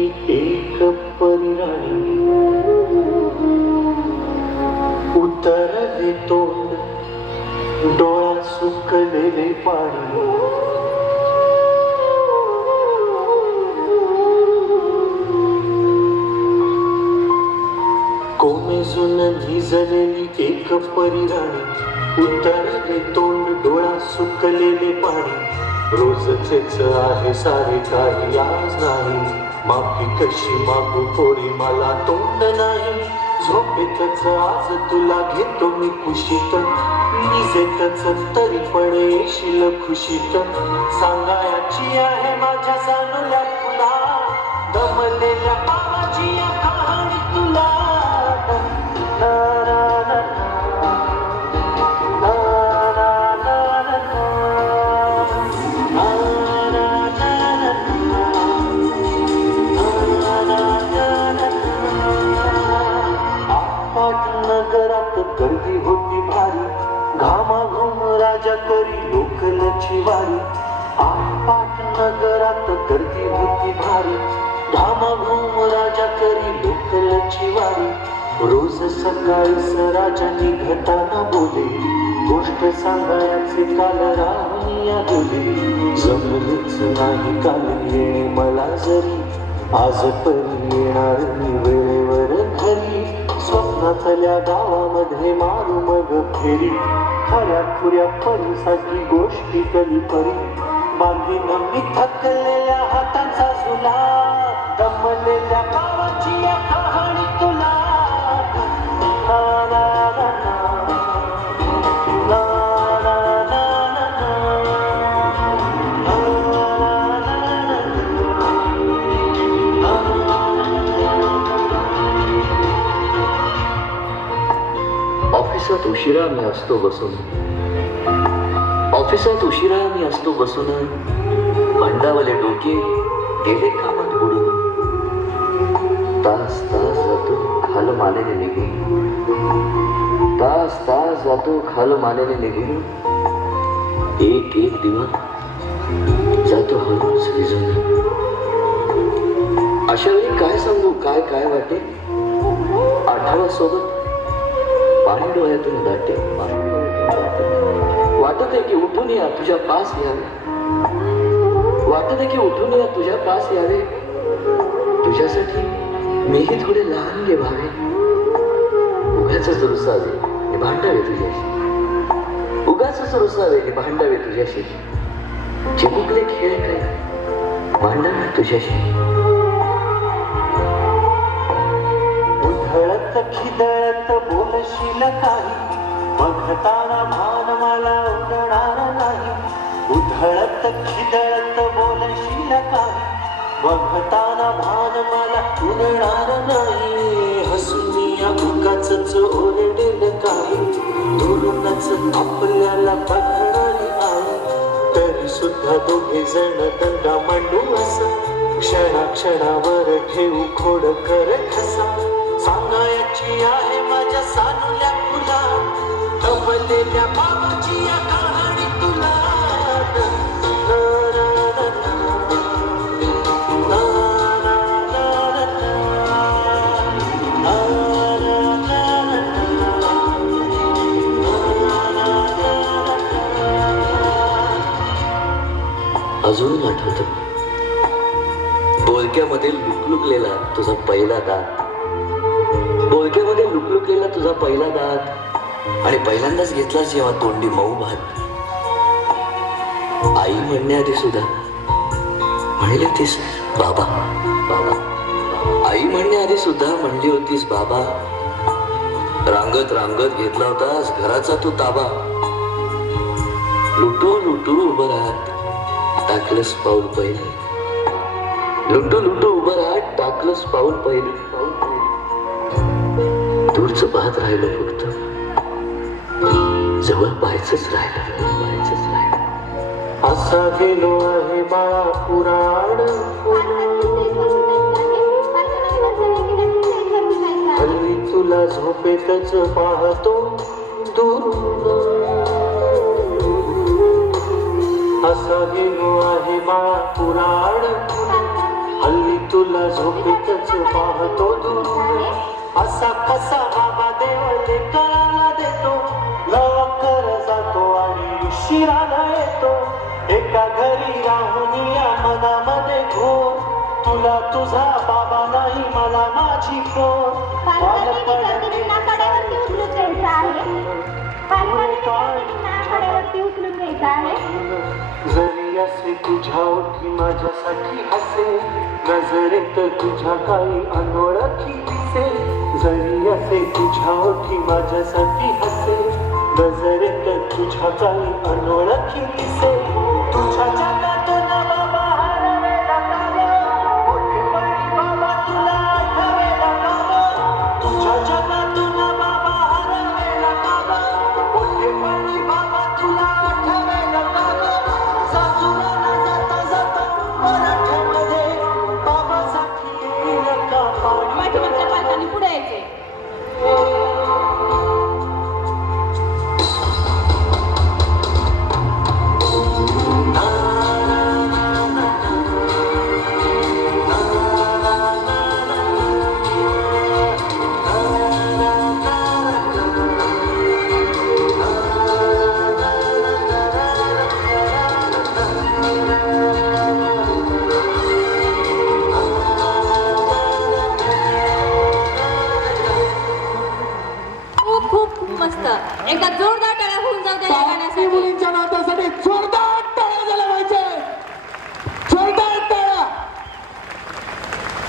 एक परिराणी उत्तर देतो डोळा सुकलेले पाणी कोमेजून भिजलेली एक परिराणी उत्तर तोंड डोळा सुकलेले पाणी. रोजचेच आहे सारे काही आज नाही. माफी कशी मागू पोरी मला तोंड नाही. झोपेतच आज तुला घेतो मी कुशीत. निजेतच तरी पडे येशील खुशीत. सांगायची आहे माझ्या जाणल्या तुला. दमलेल्या पावाची गर्दी होती भारी. घामाघूम राजा करी लोकलची वारी. आपाट नगरात गर्दी होती भारी. घामाघूम राजा करी लोकलची वारी. रोज सकाळीच राजांनी निघताना बोले. गोष्ट सांगायचे काल राहिया बोले जमलीच नाही काल ये मला जरी. आज पण येणार मी वेळेवर स्वप्नातल्या गावामध्ये मारू मग फेरी. खऱ्या खुऱ्या परीसाठी गोष्टी कली परी. बांधी नमी थकलेल्या उशिरा मी असतो बसून. ऑफिसात उशिरा मी असतो बसून. भांडावले डोके गेले कामात बुडून. तास तास जातो खाल मानेने निघून. तास तास जातो खाल मानेने निघून. एक एक दिवस जातो हळूच विजून. अशा वेळी काय सांगू काय काय वाटे? आठवा सोबत पाणी डोळ्यातून दाटे पाणी वाटत आहे की उठून या तुझ्या पास यावे. वाटत आहे की उठून या तुझ्या पास यावे. तुझ्यासाठी मीही थोडे लहान गे व्हावे उगाच रुसावे हे भांडावे तुझ्याशी. उगाच रुसावे हे भांडावे तुझ्याशी. चिमुकले खेळ काय? भांडणार तुझ्याशी. उधळत बोलशील काही? बघताना भान मला उडणार नाही. उधळत खिदळत बोलशील काही? बघताना भान मला उडणार नाही. हसून या उगाच ओरडेल काही. दुरूनच आपल्याला बघणारी आहे तरी सुद्धा दोघे जण दंगा मांडू असं. क्षणा क्षणावर ठेवू खोड कर ठसा. सांगायची आहे माझ्या सानुल्या फुला तबलेल्या बाबाची या कहाणी तुला. अजून आठवत. बोलक्यामध्ये लुकलुकलेला तुझा पहिला दात. बोलक्यामध्ये लुकलुकलेला तुझा पहिला दात. आणि पहिल्यांदाच घेतला जेव्हा तोंडी मऊ भात. आई म्हणण्याआधी सुद्धा म्हणली होतीस बाबा. बाबा आई म्हणण्याआधी सुद्धा म्हणली होतीस बाबा. रांगत रांगत घेतला होतास घराचा तू ताबा. लुटू लुटू उभं राहत टाकलंस पाऊल पहिलं. लुटू लुटू उभं राहत टाकलंस पाऊल पहिलं. पाऊल दूरचं पाहत राहिलो फक्त. जवळ पाहायचंच राहिलं. पाहायचंच राहिलं. असा गेलो आहे बाळा पुराण हल्ली तुला झोपेतच पाहतो दुरून असा गेलो आहे बाळा पुराण. हल्ली तुला झोपेतच पाहतो दूर. असा कसा बाबा देवले करायला देतो. लवकर जातो आणि उशिराला येतो. एका घरी राहून या मनामध्ये घोर. तुला तुझा बाबा नाही मला माझी आहे. जरी असे तुझ्या ओठी माझ्यासाठी हसे नजरेत तुझ्या काही अनोळखी दिसे जरी असे तुझ्या ओठी माझ्यासाठी हसे। नजरेत तुझ्या काही अनोळखी दिसे एकदा जोरदार टाळ्या होऊन जाऊ द्या या गाण्यासाठी. मुलींच्या नात्यासाठी जोरदार